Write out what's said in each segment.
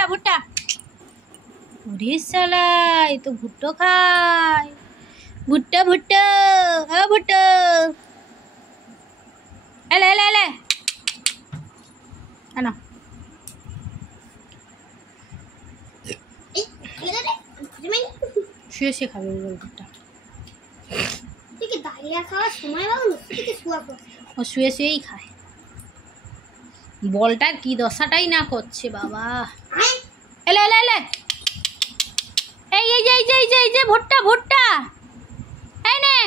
ভুট্টা ভুট্টা ওরে শালা এই তো ভুট্টো খায় ভুট্টা ভুট্টা ও ভুট্টো এলে এলে এলে আনো শুয়ে শুয়ে খাবে ভুট্টা ও শুয়ে শুয়েই খায় বলটার কি দশাটাই না করছে বাবা এলে এলে এলে এই এই যে এই যে এই যে এই যে ভুট্টা ভুট্টা এই নে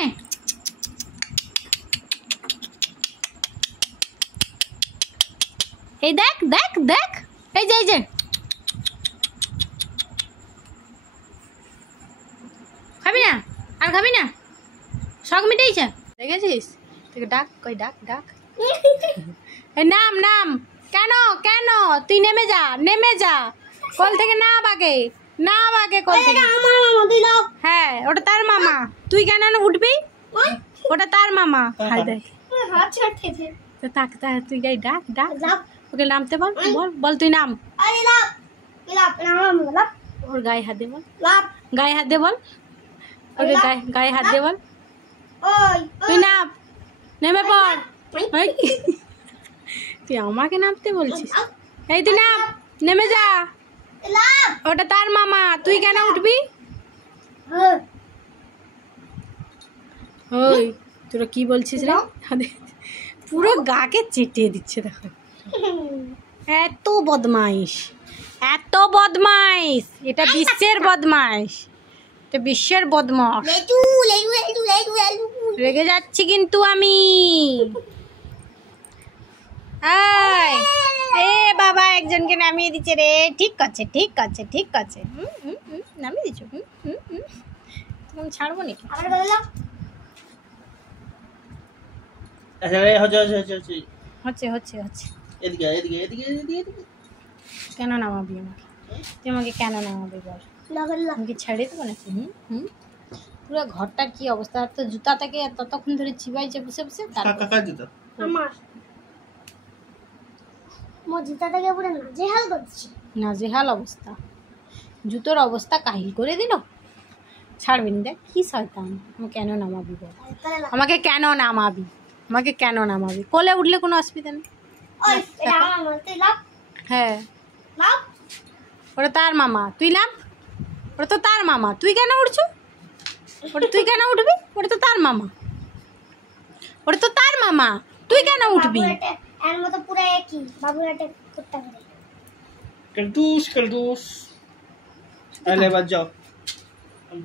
এই দেখ দেখ দেখ এই যে খাবি না আর খাবি না শখ মিটেইছে দেখেছিস তোকে ডাক কই ডাক ডাক নাম নাম কেন কেন তুই নেমে যা কল থেকে নাম আগে কল থেকে হ্যাঁ ওটা তার মামা তুই কেন উঠবি ওটা তার মামা হাই দেখ তাক তুই গাই ডাক ডাক ওকে নামতে বল বল বল তুই নাম ওর গায়ে হাত দে বল গায়ে হাত দে বল ওকে গায়ে হাত দে বল তুই নাম নেমে পড় তুই আমাকে নামতে বলছিস এই তুই নাম নেমে যা ওটা তার মামা তুই কেন উঠবি ওই তোরা কি বলছিস রে পুরো গাকে চেটে দিচ্ছে দেখো এত বদমাইশ এটা বিশ্বের বদমাইশ রেগে যাচ্ছি কিন্তু আমি এ বাবা একজনকে নামিয়ে দিচ্ছে রে ঠিক আছে নামিয়ে দিচ্ছ তুমি ছাড়বো নাকি হচ্ছে কেন নামাবি আমাকে তুই আমাকে কেন নামাবি বল আমাকে ছেড়ে দেবো নাকি পুরো ঘরটার কি অবস্থা তো জুতাটাকে ততক্ষণ ধরে চিবাইছে বসে বসে নাজেহাল অবস্থা জুতোর অবস্থা কাহিল করে দিল ছাড়বি না দেখ কি শয়তান আমাকে কেন নামাবি কোলে উঠলে কোনো অসুবিধা নেই হ্যাঁ ওটা তার মামা তুই লাভ ওটা তো তার মামা তুই কেন উঠছো তুই কেন উঠবি ওটা তো তার মামা তুই কেন উঠবি कलदूस अरे बच जाओ हम